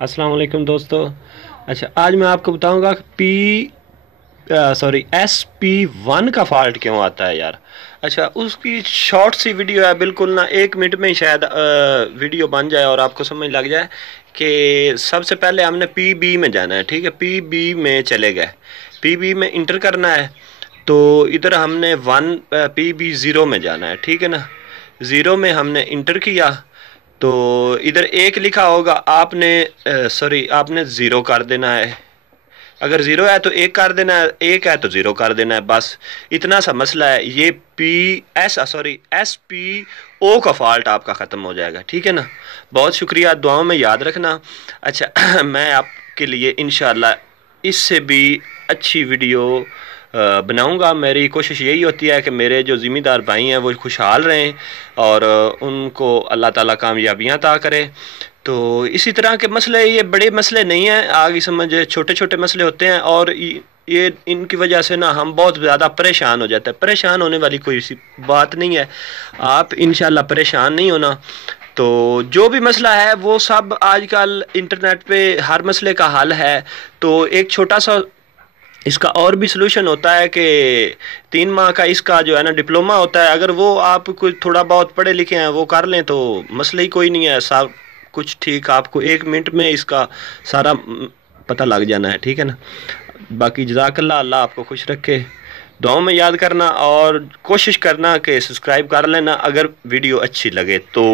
अस्सलाम वालेकुम दोस्तों। अच्छा, आज मैं आपको बताऊंगा कि SP1 का फॉल्ट क्यों आता है यार। अच्छा, उसकी शॉर्ट सी वीडियो है, बिल्कुल ना 1 मिनट में ही शायद वीडियो बन जाए और आपको समझ लग जाए कि सबसे पहले हमने PB में जाना है। ठीक है, PB में चले गए, PB में इंटर करना है। तो इधर हमने PB0 में जाना है। ठीक है ना, ज़ीरो में हमने इंटर किया तो इधर एक लिखा होगा, आपने ज़ीरो कर देना है। अगर ज़ीरो है तो एक कर देना है, एक है तो ज़ीरो कर देना है, बस इतना सा मसला है। ये SP O का फॉल्ट आपका ख़त्म हो जाएगा। ठीक है ना, बहुत शुक्रिया, दुआओं में याद रखना। अच्छा मैं आपके लिए इंशाल्लाह इससे भी अच्छी वीडियो बनाऊंगा। मेरी कोशिश यही होती है कि मेरे जो ज़िम्मेदार भाई हैं वो खुशहाल रहें और उनको अल्लाह ताला कामयाबियाँ अता करे। तो इसी तरह के मसले, ये बड़े मसले नहीं हैं, आगे समझे छोटे छोटे मसले होते हैं और ये इनकी वजह से ना हम बहुत ज़्यादा परेशान हो जाते हैं। परेशान होने वाली कोई सी बात नहीं है, आप इंशाल्लाह परेशान नहीं होना। तो जो भी मसला है वो सब आजकल इंटरनेट पे हर मसले का हल है। तो एक छोटा सा इसका और भी सलूशन होता है कि 3 माह का इसका जो है ना डिप्लोमा होता है, अगर वो आप कुछ थोड़ा बहुत पढ़े लिखे हैं वो कर लें तो मसला ही कोई नहीं है, सब कुछ ठीक, आपको 1 मिनट में इसका सारा पता लग जाना है। ठीक है ना, बाकी जज़ाकल्लाह, अल्लाह आपको खुश रखे। दुआओं में याद करना और कोशिश करना कि सब्सक्राइब कर लेना अगर वीडियो अच्छी लगे तो।